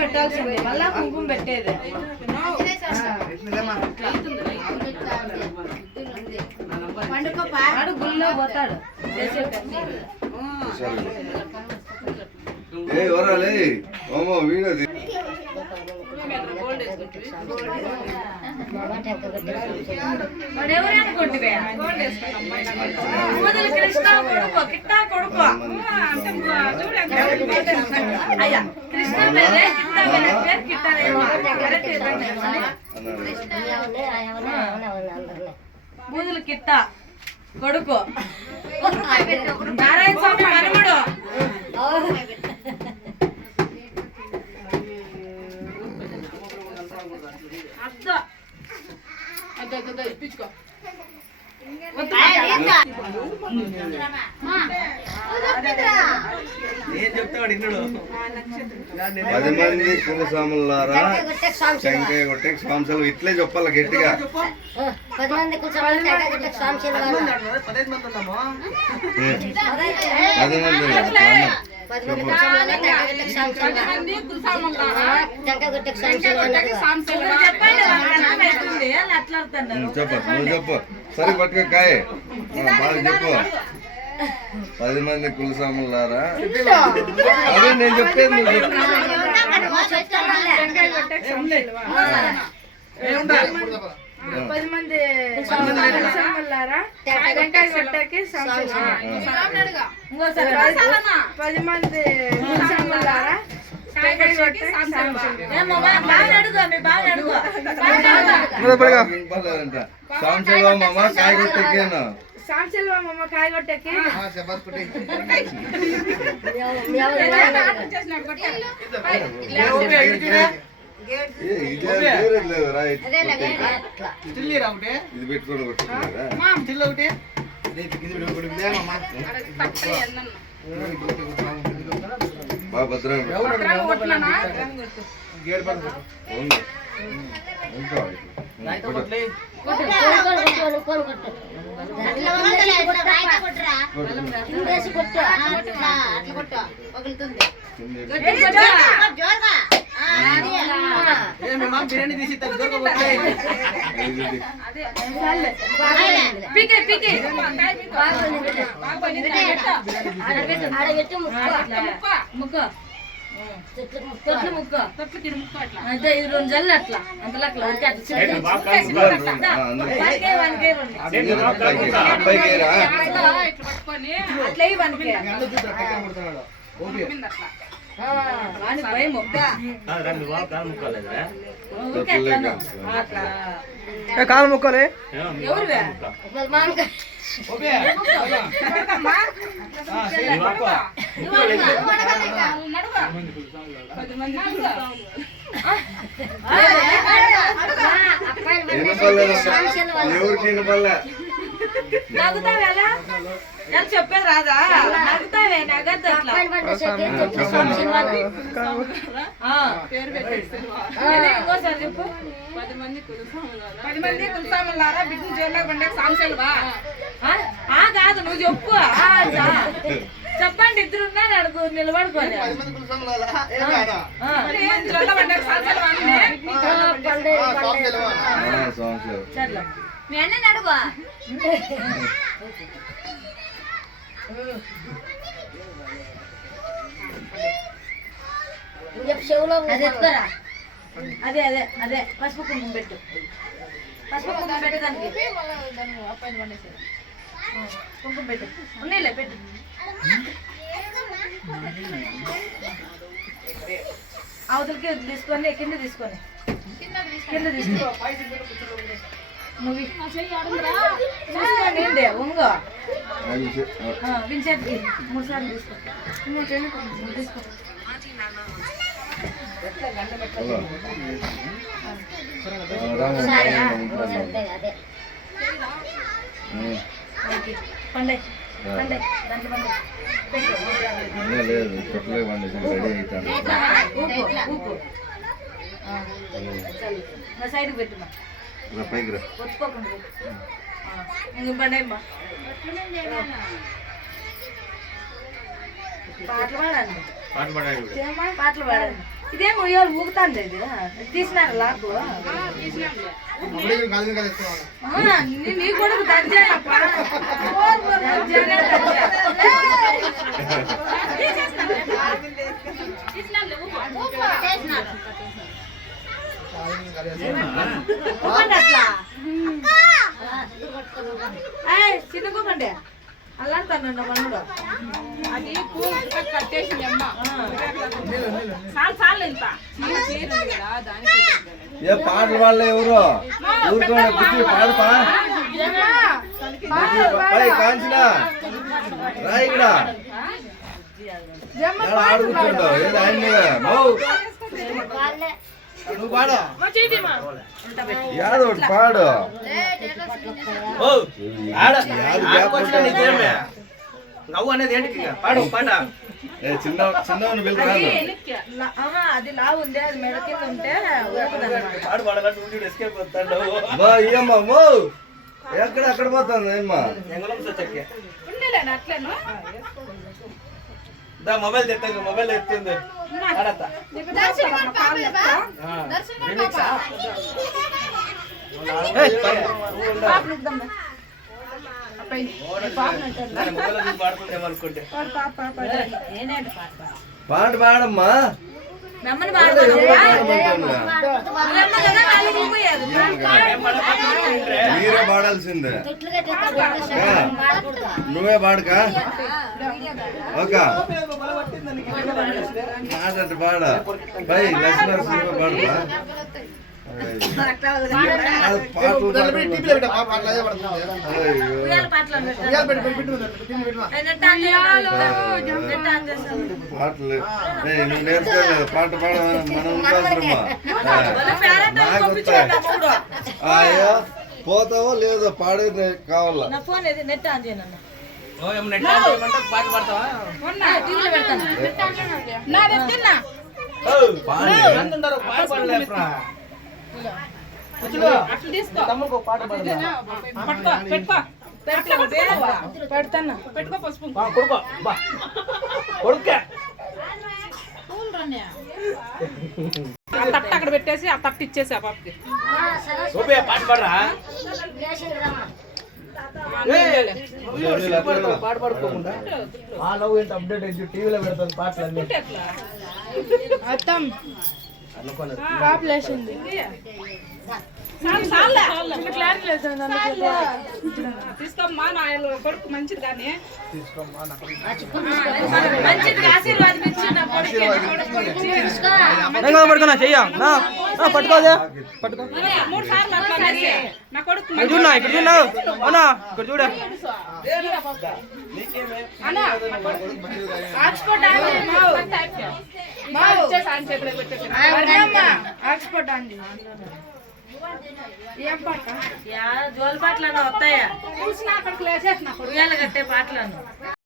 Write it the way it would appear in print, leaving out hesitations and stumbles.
పెట్టాల్సింది మళ్ళా కుంకుమ పెట్టేది. వాడు గుళ్ళో పోతాడు ఎవరనుకుంటే కృష్ణ కొడుకు కిట్టా కొడుకు అయ్యా కృష్ణ పేరే కిట్టా పేరు కిట్టారేమో బూదులు కిట్టా కొడుకు నారాయణ స్వామి మనముడు. ఇప్పించుకో పది మంది కులసాములారా టెంకాయ కొట్టే సాంసలు ఇట్లే చెప్పాలి గట్టిగా. 10 మంది కులసాములు టెంకాయ కొట్టే సాంసలు 10 మంది 10 మంది కులసాములు టెంకాయ కొట్టే సాంసలు చెప్పు నువ్వు చెప్పు సరే పట్టుక కాయ బాగా చెప్పు. 10 మంది కులసాములారా అదే నేను చెప్పేది నువ్వు చెప్పు. 10 మంది కులసాములారా టెంకాయ కొట్టేకి 10 మంది కులసాములారా సాంసెల్వమ్మ కాయగొట్టకి ఇది పెట్టుకోండి బాగా భద్రంగా బిర్యానీ తీసి అదే 2 జల్లు అట్లా అంతలా కాలు ముక్కలే ఎవరికి వినపల్లే నవ్వుతావేలా చెప్పేది రాదా నవ్వుతావే నగద్దు అట్లా ఇంకోసారి చెప్పు. 10 మంది కులసాములారా బిడ్డలు జైల్లో పండే సాంసల్వా కాదు నువ్వు చెప్పు. చెప్పండి ఇద్దరు ఉన్నారు అడుగు నిలబడుకోవాలి. మీ అన్న అడుగు అదే అదే అదే పసుపు కుంకుమ పెట్టు. పసుపు కుంకుమ పెట్టు దానికి కుంకుమ పెట్టు ఉన్నాయిలే పెట్టు. అవతలకి తీసుకొని కింద తీసుకొని తీసుకో నువ్వు చూసుకోండి ఉంగో వించేది 3 సార్లు తీసుకో తీసుకో. పండే పండే దాంట్లో పండే లేదు చుట్టలే పండి రెడీ అవుతాను. సైడ్కి పెట్టుమా పైకి రా ఒత్తుకోకుండా ఇంక పండేమ్మా. పాటలు పాడండి పాటలు పాడండి. ఇదేమో ఎవరు ఊగుతాంది ఇది తీసినారు లాకు నీ కూడా దర్జానప్పా అట్లా చిన్నకోమండి అల్లాడుతాను మనోడు అది కట్టేసింది అమ్మ చాలు ఇంత ఏ పాటలు వాళ్ళ ఎవరు ఊరుకోండి కూర్చో పాడుపా కాంచిన రా ఇక్కడ ఆడు కూర్చుంటావు ఏది ఆయన నువ్వు పాడు యాదో ఒకటి పాడు నవ్వు అనేది ఏంటి పాడు పాట చిన్నవాడిని వెళ్తాను అది లా ఉంది అది మెడ కింద ఉంటే పాడు పాడాలంటే ఎస్కేప్ వస్తాడు బా ఇయ్యమ్మా మో ఎక్కడ అక్కడ పోతుంది ఏమ్మా చెక్కే ఉండలేను అట్లేను దా మొబైల్ తెస్తాను మొబైల్ ఎత్తుంది ఆడతా పాడుతుందేమనుకుంటే పాట పాడమ్మా నమ్మని మీరే పాడాల్సిందే నువ్వే పాడక ఒక పాడంటే పాడ పై లక్ష్మణ్ నువ్వే పాటలు నువ్వు నేర్చుకోలేదు పాట పాడ మనం అయ్యో పోతావో లేదో పాడేది కావాలా నా ఫోన్ ఏది నెట్ ఆన్ చేయను పాట పాడతావా పాట పాడలేప్రా తమ్ముకు పాట పెడతాను పెట్టుకో పసుపు కొడుకో కొడుక ఆ తట్ట అక్కడ పెట్టేసి ఆ తట్ట ఇచ్చేసి ఆ పాపకి పాట పాడరా పాట పాడుకోకుండా ఆ లవ్ ఏంటి అప్డేట్ అయితే టీవీలో పెడతాను పాటలు అత్తం అనుకోలేదు పాపులేషన్ తీసుకోమ్మా నా కొడుకు మంచిది కానీ మంచిది ఆశీర్వాదం ఇచ్చి నా పట్టుకున్నా చెయ్యా పట్టుకోదే పట్టుకో 3 సార్లు అట్లా అనేసి నా కొడుకు చూడన్నా ఇక్కడ చూడన్నావు అవునా ఇక్కడ చూడ ఆక్స్ఫర్డ్ ఆక్స్ఫర్డ్ అండి ఏం పాట జోల పాటలు వస్తాయా చూసిన అక్కడికి లేచేసిన ఉయ్యాల కట్టే పాటలను